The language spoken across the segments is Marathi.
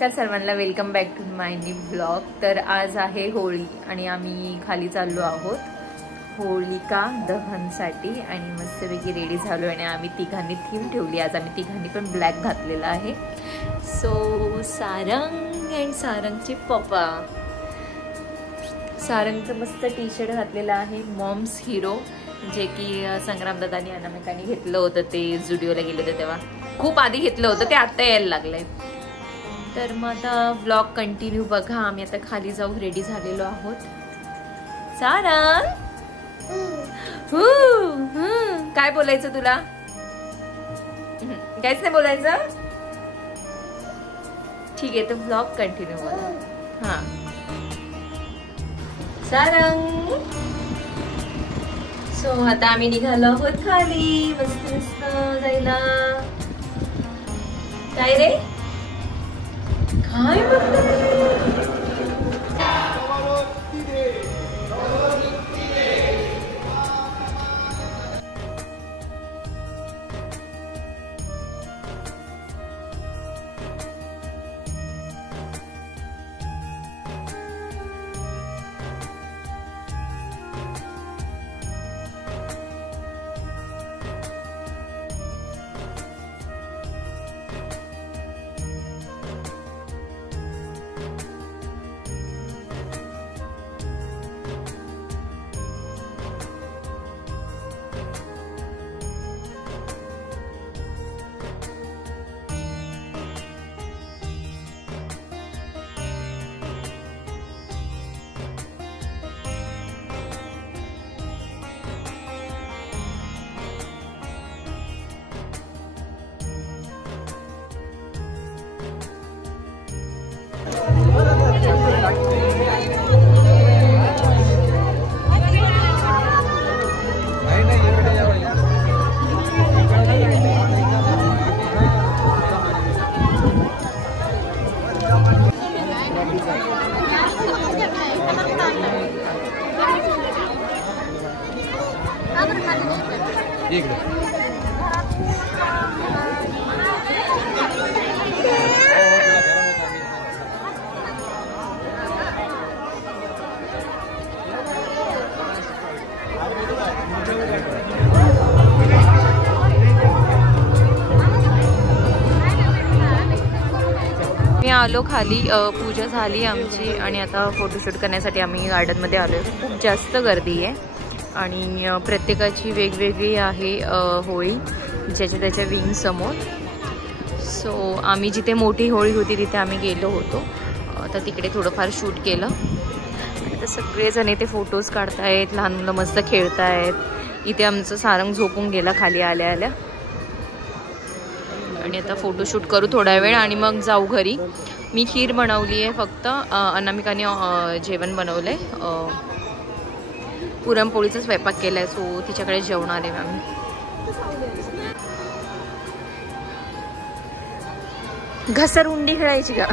नमस्कार सर्वांना, welcome back to my new blog. तर आज आहे होळी आणि आम्ही खाली चाललो आहोत होलिका दहनसाठी आणि मस्तपैकी रेडी झालो आणि आम्ही तिघांनी थीम ठेवली। आज आम्ही तिघांनी पण ब्लॅक घातलेला आहे। सो सारंग अँड सारंगचे पप्पा, सारंगचं मस्त टी शर्ट घातलेलं आहे मॉम्स हिरो, जे की संग्राम दादानी अनामिकाने घेतलं होतं। ते जुडिओला गेले होते तेव्हा, खूप आधी घेतलं होतं ते, आता यायला लागलंय। तर मग आता व्लॉग कंटिन्यू बघा। आम्ही आता खाली जाऊ, रेडी झालेलो आहोत। सारंग काय बोलायचं तुला? काहीच नाही बोलायचं? ठीक आहे, तर व्लॉग कंटिन्यू बघा। हा सारंग, सो आता आम्ही निघालो आहोत खाली मस्त मस्त जायला। काय रे, काय बघतोय? आलो खाली, पूजा झाली आमची आणि आता फोटोशूट करण्यासाठी आम्ही गार्डन मध्ये आलो। खूप जास्त गर्दी आहे आणि प्रत्येकाची वेगवेगळी आहे होळी, ज्याच्या त्याच्या विंग समोर। सो आम्ही जिथे मोठी होळी होती तिथे आम्ही गेलो होतो, तर तिकडे थोडंफार शूट केलं आणि आता सगळेजण इथे फोटोज काढतायत, लहान मुलं मस्त खेळतायत। इथे आमचं सारंग झोपून गेला खाली आल्या आल्या आणि आता फोटोशूट करू थोडा वेळ आणि मग जाऊ घरी। मी खीर बनवली आहे फक्त, अनामिकाने जेवण बनवलंय, पुरणपोळीचा स्वयंपाक केलाय। सो तिच्याकडे जेवणार आहे आम्ही। घसरउंडी खेळायची का?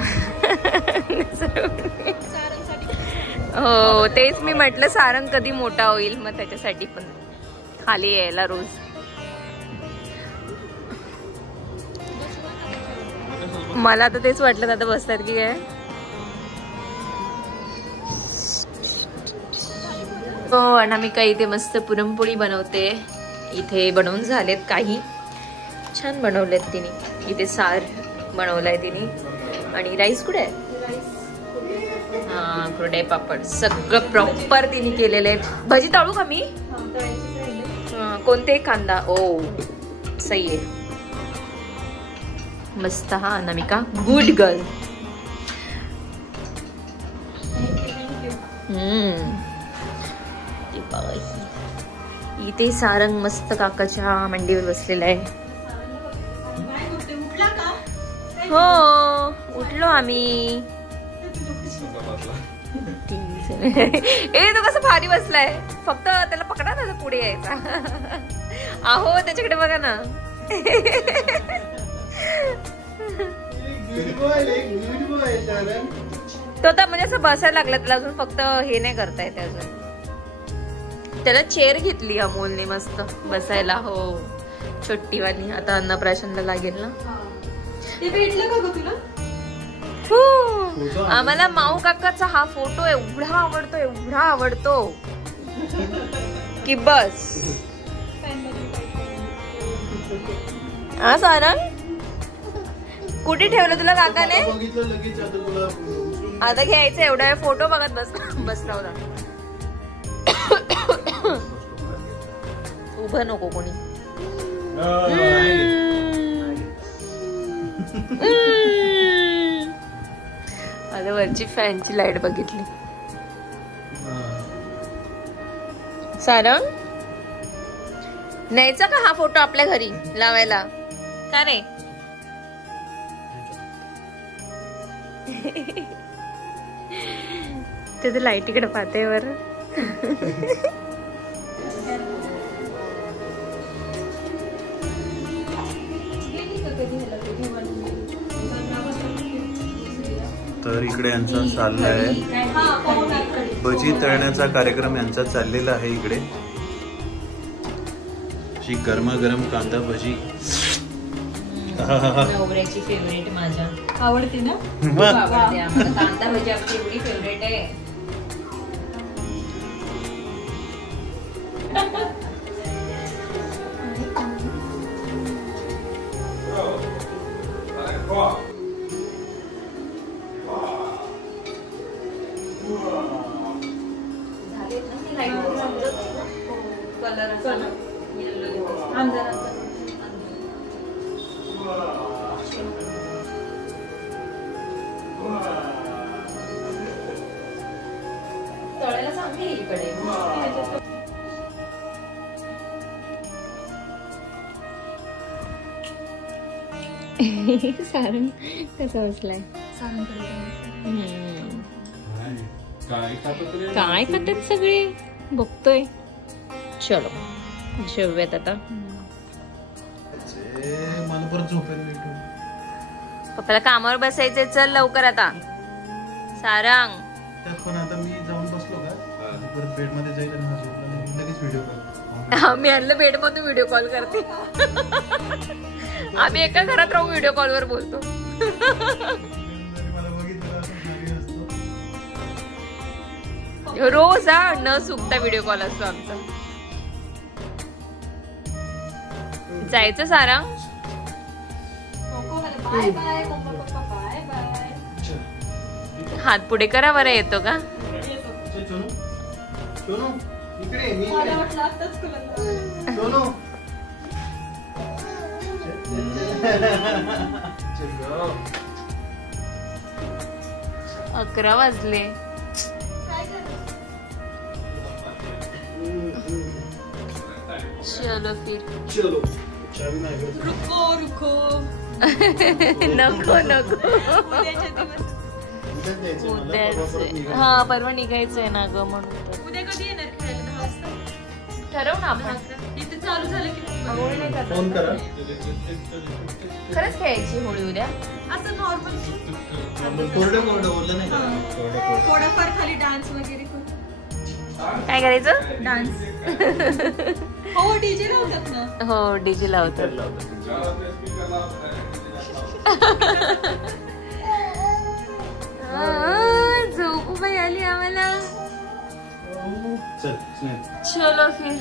हो तेच मी म्हटलं, सारंग कधी मोठा होईल मग त्याच्यासाठी पण खाली यायला रोज। मला तर तेच वाटलं आता बसतात की काय। हो अनामिका इथे मस्त पुरणपोळी बनवते, इथे बनवून झालेत काही, छान बनवलेत तिने। इथे सार बनवलाय तिने आणि राईस कुठे आहे? हा कुरडे पापड सगळं प्रॉपर तिने केलेलं आहे। भजी तळू का मी? कोणते? कांदा? ओ सही आहे, मस्त। हा अनामिका गुड गर्ल। इथे सारंग मस्त काकाच्या मांडीवर बसलेला आहे। हो उठलो आम्ही। ए तो कसं भारी बसलाय, फक्त त्याला पकडा ना पुढे यायचा। आहो त्याच्याकडे बघा ना। तो तर म्हणजे असं बसायला लागला, त्याला अजून फक्त हे नाही करता येते अजून। त्याला चेअर घेतली अमोलने मस्त बसायला। हो छोटी वाली, आता अन्नप्राशनला लागेल ना। ते भेटलं का ग तुला? आम्हाला माऊ काकाचा हा फोटो एवढा आवडतो की बस. हा सारंग, कुठे ठेवलं तुला काकाने? आता घ्यायचं एवढा वेळ फोटो बघत बसला होता. उभं नको कोणी. आता वरची फॅनची लाईट बघितली. सारंग, न्यायचा का हा फोटो आपल्या घरी लावायला? का रे? ते लाईट इकडे पाहते वर. तर इकडे यांचा चालला आहे भजी तळण्याचा कार्यक्रम यांचा चाललेला आहे. इकडे अशी गरमागरम कांदा भजी. नवऱ्याची फेवरेट माझ्या. आवडते ना? आवडते आम्हाला कांदा भजी, आमची एवढी फेवरेट आहे. तळायला सांगते इकडे. सारंग कसं बसलाय? काय खातात सगळे बघतोय. चलो जेवूयात आता. पप्पाला कामावर बसायचे. चल लवकर आता. सारंग, पण आता मी जाऊन बसलो का परत बेड मध्ये जाईल आणि लगेच व्हिडिओ कॉल. आम्ही आणलं बेड मधून व्हिडिओ कॉल करते. आम्ही एका घरात राहून व्हिडिओ कॉल वर बोलतो. रोज हा न चुकता व्हिडिओ कॉल असतो आमचा. जायचं सारंग? हात पुढे करा बरं. येतो का? सोनू 11 वाजले. चलो फिर. चलो. रुको नको हा परवा निघायचंय ना ग म्हणून. उद्या कधी येणार खेळायला? ठरव ना आपण. इथे चालू झालं की फोन करा. खरंच खेळायची होळी उद्या? असं नॉर्मल थोडाफार खाली डान्स वगैरे करू. काय करायचं? डान्स. हो डीजे लावतात ना. हो डीजे लावतात. झोप बाई आली आम्हाला. चलो फिर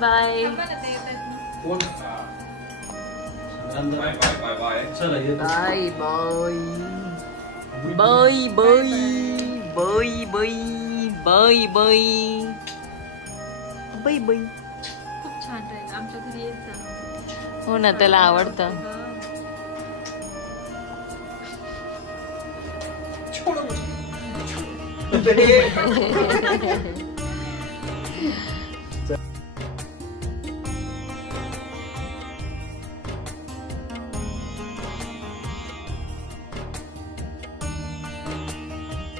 bye. Bye bye bye bye bye bye bye bye bye. खूप छान राहील. आमच्या घरी येत जा. हो ना, त्याला आवडतं. छोड़ो